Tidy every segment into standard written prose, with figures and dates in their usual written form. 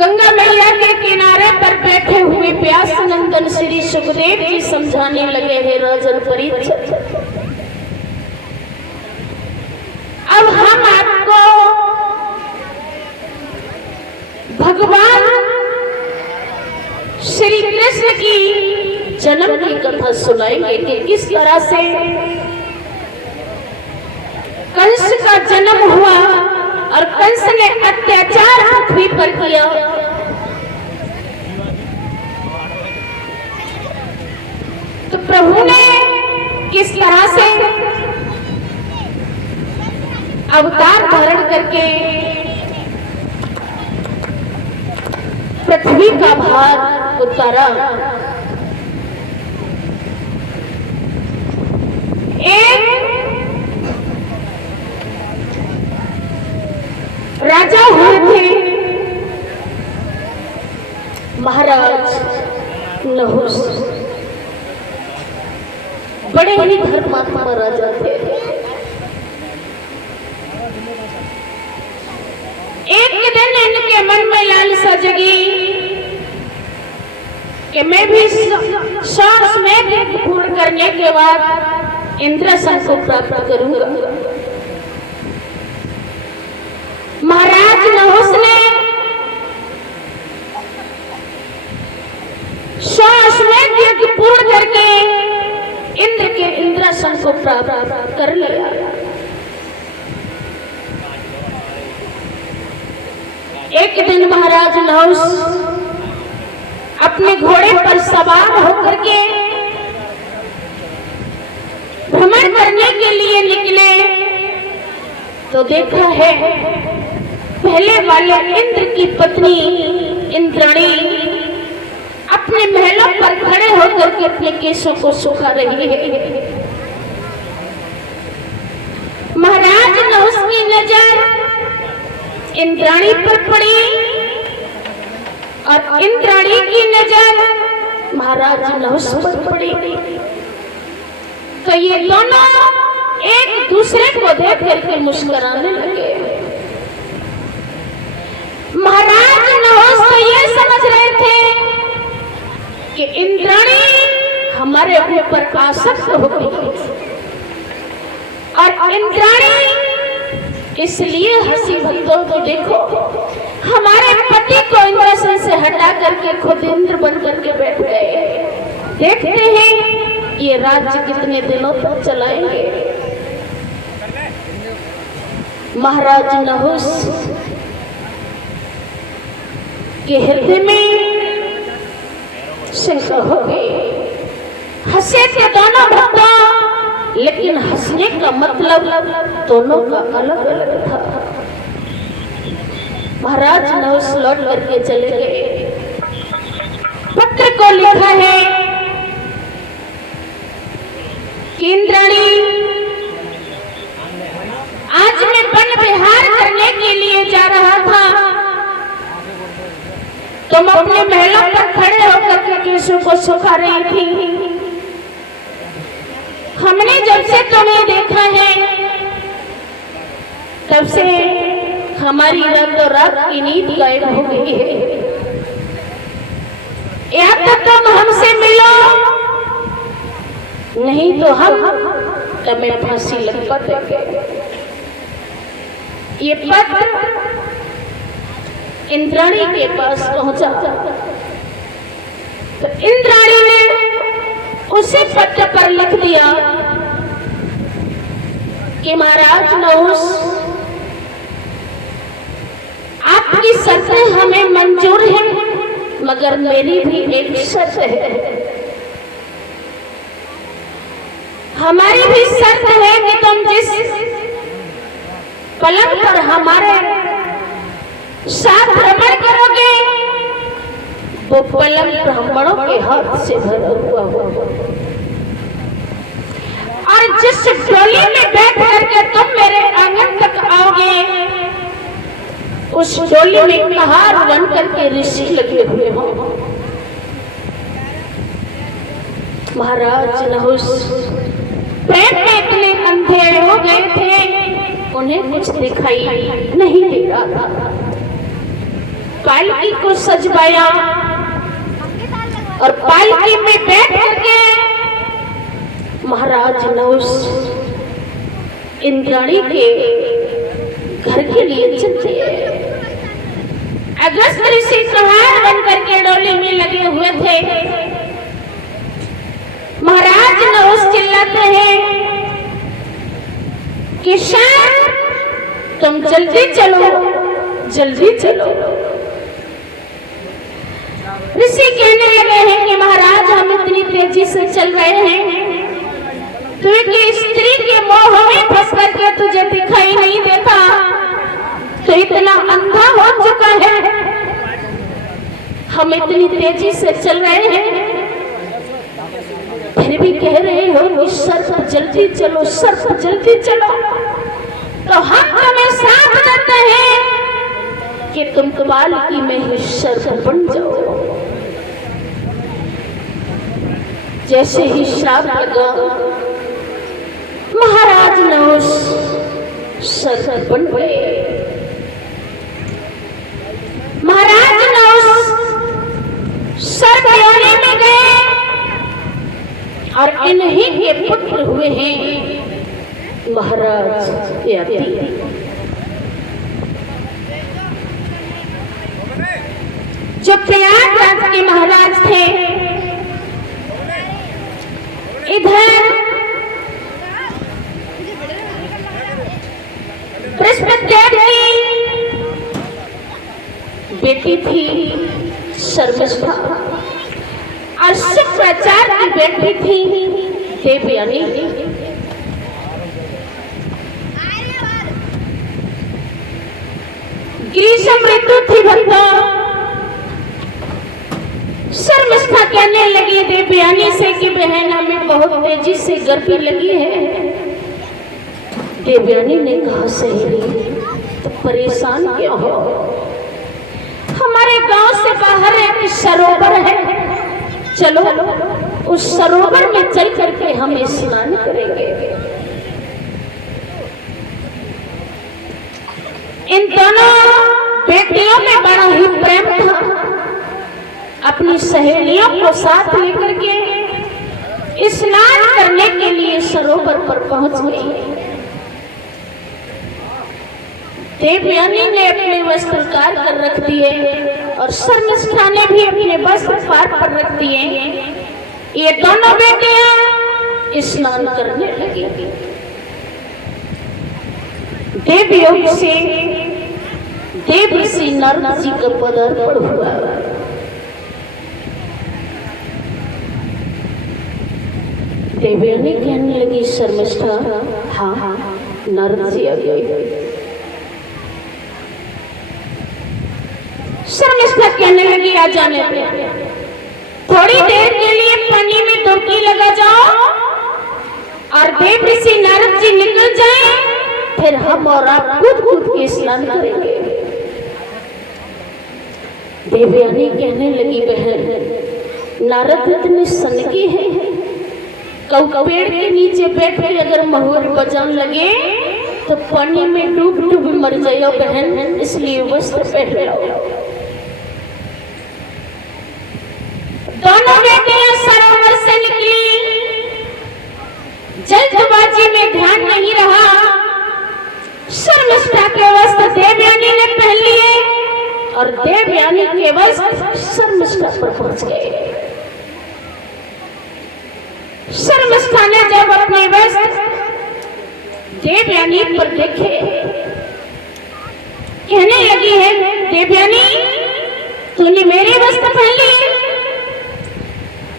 गंगा मैया के किनारे पर बैठे हुए व्यास नंदन श्री सुखदेव जी समझाने लगे हैं राजन परीक्षित। अब हम आपको भगवान श्री कृष्ण की जन्म की कथा सुनाएंगे कि किस तरह से कंस का जन्म हुआ और कंस ने अत्याचार पृथ्वी पर किया। तो प्रभु ने किस तरह से अवतार धारण करके पृथ्वी का भार उतारा। एक राजा हुए थे महाराज नहुस, बड़े ही धर्मात्मा राजा थे। एक दिन इनके मन में लालसा जगी कि मैं भी 100 में पूर्ण करने के बाद इंद्रासन को प्राप्त करूंगा। महाराज नहुस ने 100 में पूर्ण करके इंद्र के इंद्रासन को प्राप्त कर लिया। एक दिन महाराज नहुस अपने घोड़े पर सवार होकर के भ्रमण करने के लिए निकले तो देखा है पहले वाले इंद्र की पत्नी इंद्राणी अपने महलों पर खड़े होकर के अपने केशों को सुखा रही है। महाराज नहुस की नजर इंद्राणी पर पड़ी और इंद्राणी की नजर महाराज नहुस पर पड़ी। तो ये दोनों एक दूसरे को देख करके मुस्कुराने लगे। महाराज नहुस तो ये समझ रहे थे कि इंद्राणी हमारे ऊपर आसक्त हो गई और इंद्राणी इसलिए हंसी भक्तों को देखो हमारे पति को इंद्रासन से हटा करके खुद इंद्र बन करके बैठ गए। देखते हैं ये राज्य कितने दिनों तक चलाएंगे। महाराज नहुस के हृदय में शंका हो गई। हंसे थे दोनों भक्तों, लेकिन हंसने का मतलब दोनों का अलग अलग था। महाराज नहुस लौट करके चले गए। पत्र को लिखा है कि इंद्राणी आज मैं वन विहार करने के लिए जा रहा था, तुम अपने महलों पर खड़े होकर के केशों को सुखा रही थी। हमने जब से तुम्हें देखा है तब से हमारी रातों रात की नींद गायब हो गई है। या तो तुम हमसे मिलो, नहीं तो हम तुम्हें फांसी लगवा देंगे। ये पत्र इंद्राणी के पास पहुंचा तो इंद्राणी ने उसी पत्र पर लिख दिया कि महाराज नहुस आपकी शर्तें हमें मंजूर है, मगर मेरी भी एक शर्त है। हमारी भी शर्त है कि तुम जिस पलंग पर हमारे साथ भ्रमण करोगे वो पलंग ब्राह्मणों के हाथ से भरा हुआ होगा और जिस डोली में बैठ करके तुम मेरे आंगन तक आओगे उस डोली में कहार बन करके ऋषि लगे हुए हो। महाराज नहुस प्रेम में इतने अंधेरे हो गए थे उन्हें कुछ दिखाई नहीं दे रहा था, पालकी को सजवाया और पालकी में बैठ करके महाराज नहुष इंद्राणी के घर के लिए चलते हैं। अगस्त ऋषि सवार बनकर के डोली में लगे हुए थे। महाराज नहुष चिल्लाते हैं कि शाम तुम जल्दी चलो, जल्दी चलो। ऋषि कहने लगे हैं कि महाराज हम इतनी तेजी से चल रहे हैं, तू एक स्त्री के मोह में फंस करके तुझे दिखाई नहीं देता, तो इतना अंधा हो चुका है। हम इतनी तेजी से चल रहे हैं, फिर भी कह रहे हो सर्प जल्दी चलो, सर्प जल्दी चलो। तो हम तुम्हें साथ देते हैं कि तुम पालकी में ही सर्प बन जाओ। जैसे ही श्राप लगा, महाराज नहुष सर्प बन गए। महाराज नहुष सर्प योनि में गए और इन्हीं के पुत्र हुए हैं महाराज यति। जो प्रयागराज के महाराज थे, इधर बृहस्पति की बेटी थी शर्मिष्ठा और शुक्राचार्य की बेटी थी देवयानी। ग्रीष्म ऋतु थी भक्तों। शर्मिष्ठा कहने लगी देवयानी से कि बहन हमें बहुत तेजी से गर्मी लगी है। देवयानी ने कहा सहेली तो परेशान क्यों हो, हमारे गांव से बाहर एक सरोवर है, चलो उस सरोवर में चल करके हम स्नान करेंगे। इन दोनों बेटियों में बड़ा ही प्रेम था। अपनी सहेलियों को साथ लेकर के स्नान करने के लिए सरोवर पर पहुंच गई। देवयानी ने अपने वस्त्र उतार कर रख दिए और शर्मिष्ठा ने भी अपने वस्त्र पार पर रख दिए। ये दोनों बेटियां स्नान करने लगी। देवयोग से देव ऋषि नारद जी का पदार्पण हुआ। देवयानी कहने लगी शर्मिष्ठा, हाँ नारद जी आ गए। शर्मिष्ठा कहने लगी आ जाने पे थोड़ी देर के लिए पानी में डुबकी लगा जाओ और देव ऋषि नारद जी निकल जाएं, फिर हम और आप कूद कूद के स्नान करेंगे। देवयानी कहने लगी बहन नारद इतने सनकी हैं, कौ पेड़ के नीचे बैठ के अगर महुर बजाने लगे तो पानी में डूब डूब मर जाओ बहन, इसलिए वस्त्र पहन लो। दोनों बेटियां सरोवर से निकली। जल्दबाजी में ध्यान नहीं रहा, शर्मिष्ठा के वस्त्र देवयानी ने पहन लिए और देवयानी के वस्त्र शर्मिष्ठा पर पहुंच गए। शर्मिष्ठा ने जब अपने वस्त्र देवयानी पर देखे, कहने लगी है देवयानी तूने मेरे वस्त्र पहन लिए।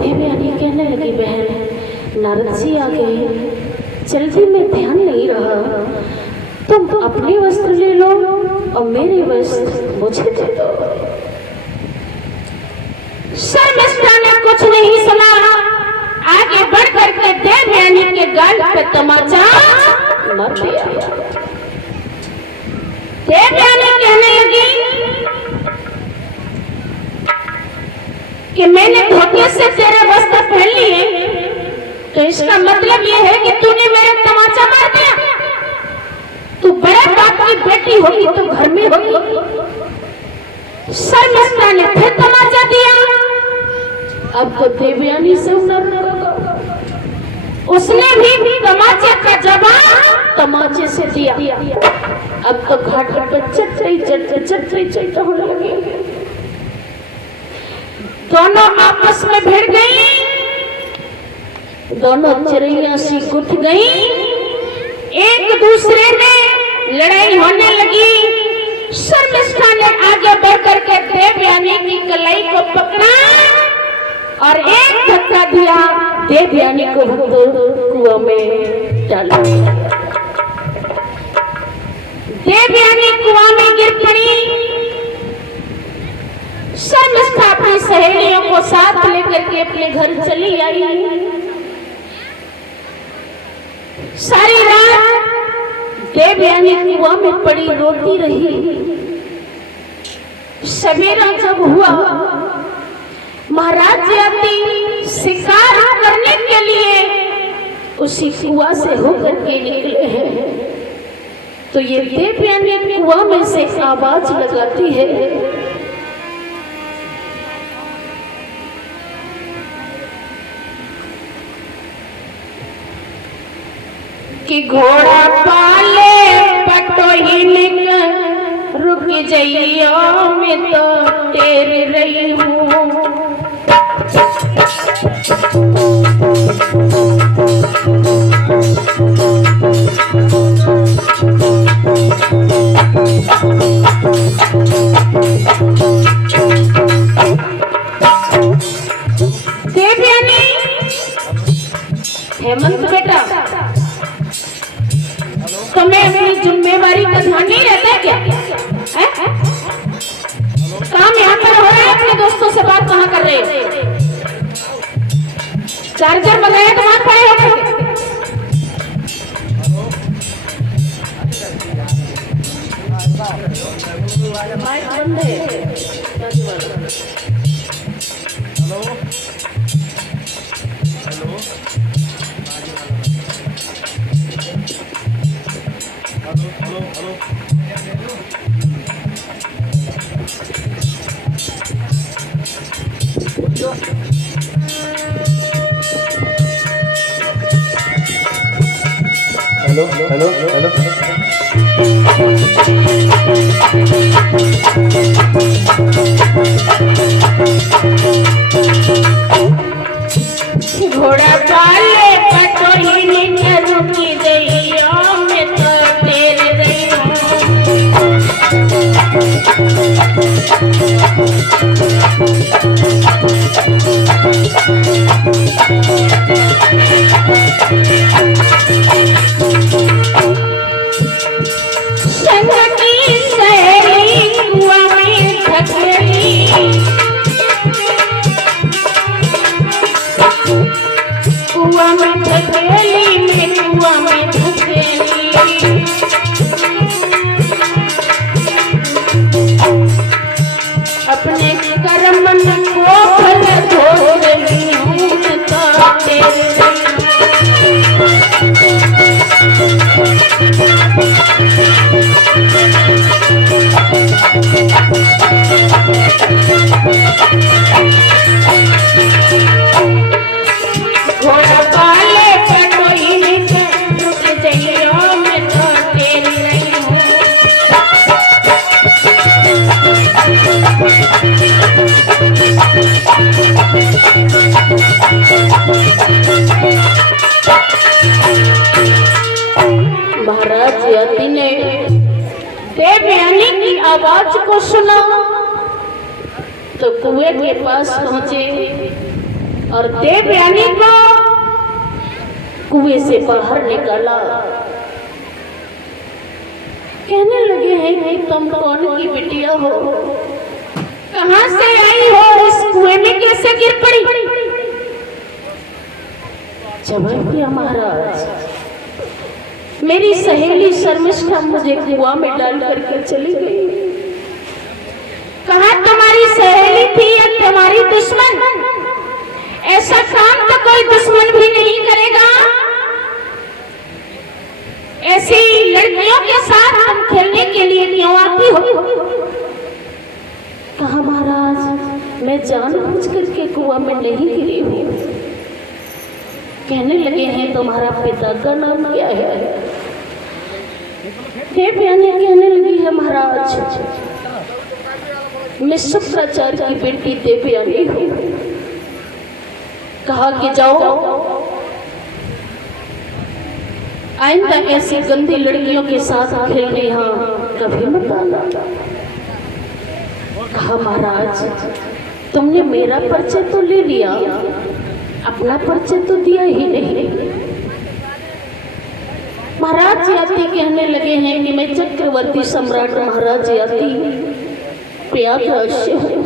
देवयानी कहने लगी बहन नारद जी आ गए, जल्दी में ध्यान नहीं रहा, तुम अपने वस्त्र ले लो और मेरे वस्त्र मुझे दे दो। शर्मिष्ठा ने कुछ नहीं सुना, आगे बढ़ करके देवयानी के गाल पे तमाचा मार दिया। देवयानी कहने लगी कि मैंने धोखे से तेरे वस्त्र पहन लिए, तो इसका मतलब ये है कि तूने मेरा तमाचा मार दिया। तू बड़े बाप की बेटी होगी तो घर में होगी, शर्मिष्ठा ने फिर तमाचा दिया। अब तो देवयानी से उसने भी तमाचे का जवाब तमाचे से दिया। अब तो घाट पे चट होने लगी। दोनों आपस में भिड़ गई, दोनों चिड़िया सी गुथ गई, एक दूसरे में लड़ाई होने लगी। शर्मिष्ठा ने आगे बढ़कर के देवयानी की कलाई को पकड़ा और एक धक्का दिया, देवयानी को कुआं में डाला। देवयानी कुआं में गिर पड़ी। शर्मिष्ठा अपनी सहेलियों को साथ लेकर के अपने घर चली आई। सारी रात देवयानी कुआं में पड़ी रोती रही। सवेरा जब हुआ, महाराज जाति शिकार करने के लिए उसी कुआं से होकर के निकले हैं, तो ये देवयानी कुआं में से आवाज लगाती है, कि घोड़ा पाले पटोहिनिक रुक जइयो मैं तो टेर रही हूँ। देवयानी, हेमंत बेटा, तुम्हें अपनी जिम्मेवारी का ध्यान नहीं रहता है क्या? काम यहाँ पर हो रहा है, अपने दोस्तों से बात कहाँ कर रहे हो? चार्जर मंगाया तो वहां खड़े हो गए। माइक बंद है। हेलो हेलो हेलो घोड़ा पाले पटोहिनी रुकी गइयो मैं तो टेर रही संगती सहेली कुआं में धकेली, कुआं में धकेली, मैं कुआं में धकेली। अपने कर्म को फल धो रही हूँ मैं तो तेरे घोड़ा पाले पटोहिनी रुक जइयो मैं तो टेर रही हूँ। महाराज यति ने देवयानी की आवाज को सुना तो कुएं के पास पहुंचे और देवयानी को कुएं से बाहर निकाला। कहने लगे हैं कि तुम कौन की बिटिया हो, कहां से आई हो, इस कुएं में कैसे गिर पड़ी? जवाब दिया, महाराज मेरी सहेली शर्मिष्ठा मुझे कुआं में डाल करके चली गई। कहा तुम्हारी सहेली थी या तुम्हारी दुश्मन? ऐसा काम तो कोई दुश्मन भी नहीं करेगा। ऐसी लड़कियों के साथ तुम खेलने के लिए क्यों आती हो? कहा महाराज मैं जानबूझ करके कुआं में नहीं गिरी हूँ। कहने लगे हैं तुम्हारा पिता का नाम क्या है? देवयानी कहने लगी है महाराज मैं शुक्राचार्य की बेटी देवयानी हूँ। कहा कि जाओ आइंदा ऐसी गंदी लड़कियों के साथ खेलने यहाँ कभी मत आना। कहा महाराज तुमने मेरा परिचय तो ले लिया, अपना परिचय तो दिया ही नहीं। महाराज याति कहने लगे हैं कि मैं चक्रवर्ती सम्राट महाराज याति प्रयागराज से हूँ।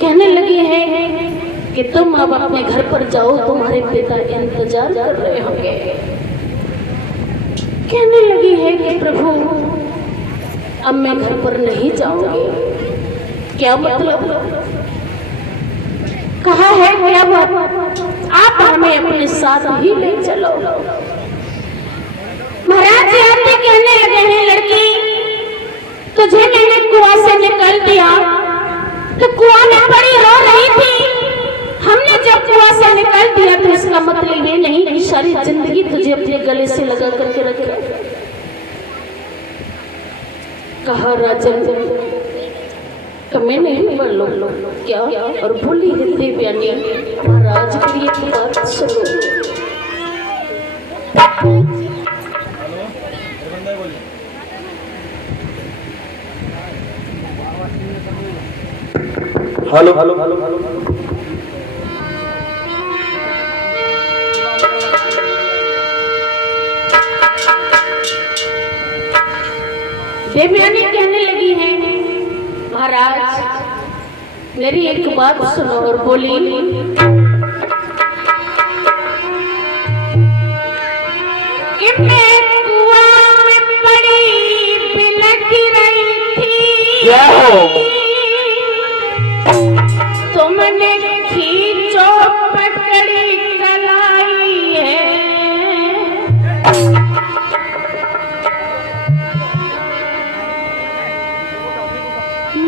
कहने लगे हैं कि तुम अब अपने घर पर जाओ, तुम्हारे पिता इंतजार कर रहे होंगे। कहने लगी है कि प्रभु अब मैं घर पर नहीं जाऊंगी। क्या मतलब? कहा है कि अब आप हमें अपने साथ ही ले चलो। महाराज याति कहने लगे हैं लड़की तुझे मैंने कुआं से निकाल दिया तो कुआं में पड़ी रो रही थी। हमने जब कुआं से निकाल दिया तो इसका मतलब ये नहीं कि सारी जिंदगी तुझे अपने गले से लगा करके रखे। कहा राजन कमे नहीं बोलो क्या? और बोली है देवयानी महाराज की एक बात सुनो। Hello hello hello hello Devyani कहने लगी है महाराज मेरी एक बात सुनो। और बोली कि मैं कुआं में पड़ी बिलख रही थी। क्या हो? तुमने खींचो पकड़ी कलाई है।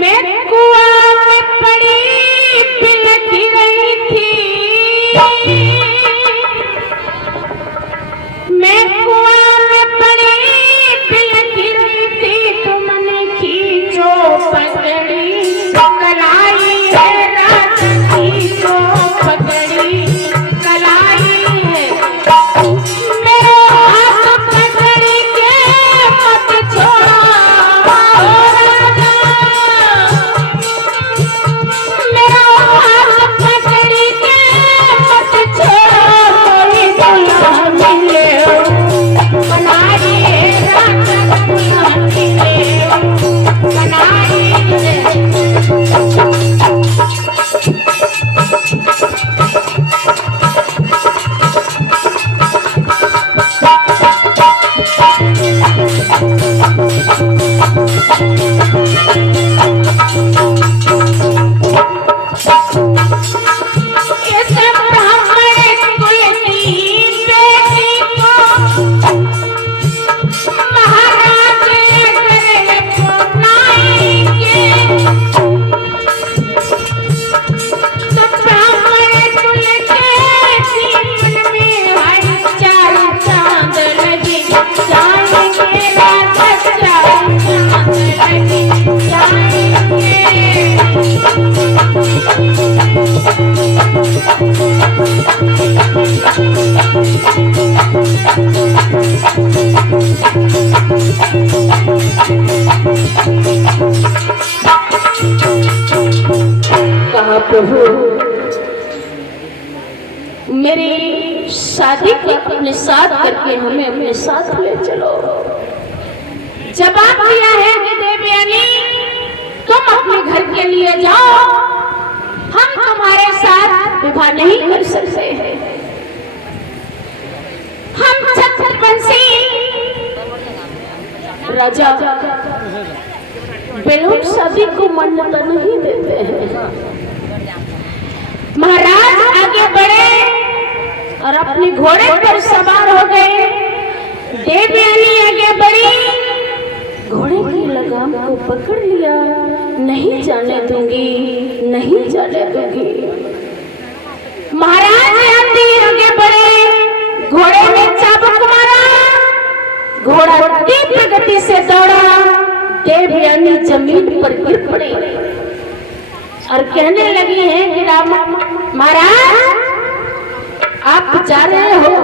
मैं कुआं में पड़ी बिलख रही थी। मैं कुआं में पड़ी बिलख रही थी। तुमने खींचो पकड़ी कलाई है। राजा खींचो पकड़ी कलाई है। मेरे हाथ पकड़ी के मत छोड़ो राजा। मेरा हाथ पकड़ी के मत छोड़ो। कोई दुल्हा मिले बनाई है राजा दुल्हा मिले बनाई है। कहा प्रभु मेरी शादी को अपने साथ करके हमें अपने साथ ले चलो। जवाब दिया है कि देवयानी तुम अपने घर के लिए जाओ, हम तुम्हारे साथ विवाह नहीं कर सकते हैं। हम छत्रवंशी राजा बेलोट शादी को मान्यता नहीं देते हैं। महाराज आगे बढ़े और अपने घोड़े पर सवार हो गए। देवयानी आगे बढ़ी, घोड़े की लगाम को पकड़ लिया, नहीं जाने दूंगी, नहीं जाने दूंगी। महाराज आते आगे बढ़े, घोड़े में चाबुक मारा, घोड़ा तीव्र गति से दौड़ा, देवयानी जमीन पर गिर पड़ी और कहने लगी है कि राम महाराज आप जा रहे हो,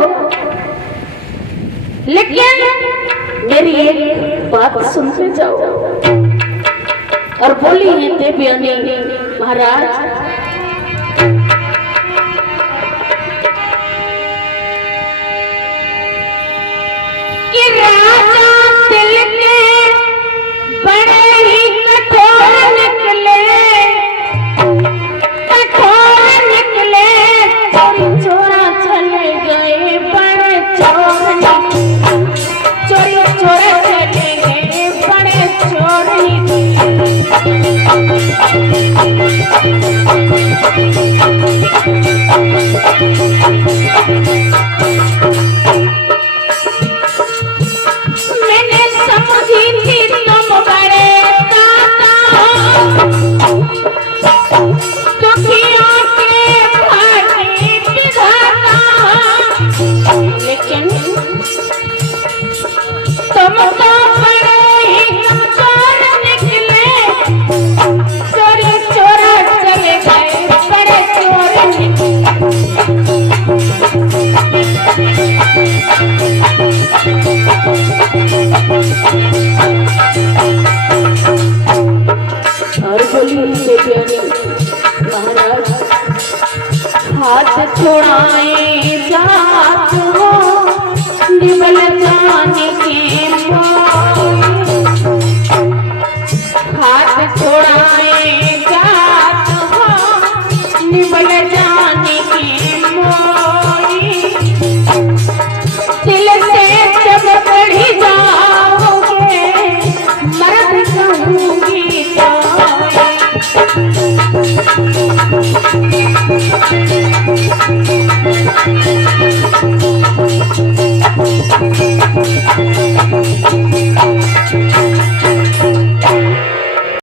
लेकिन मेरी एक बात सुनते जाओ। और बोली है देवयानी महाराज कि राजा दिल के बड़े ही कठोर निकले, कठोर निकले, चोरी चोरा चले गए, बड़े चोर निकले, चोरी चोरा चले गए, बड़े चोर मैंने समझी थी तुम बड़े दुखियों के भागी विधाता, लेकिन तुम तो बड़े ही कमजोर निकले, चोरी चोरा चले गए, बड़े चोर निकले। और बोली देवयानी महाराज हाथ छोड़ाए जात हो, निबल जाने के मोह, हाथ छोड़ाए जात हो, निबल जाने के मोह, दिल से जब बढ़ी जाओगे मर्द कहूँ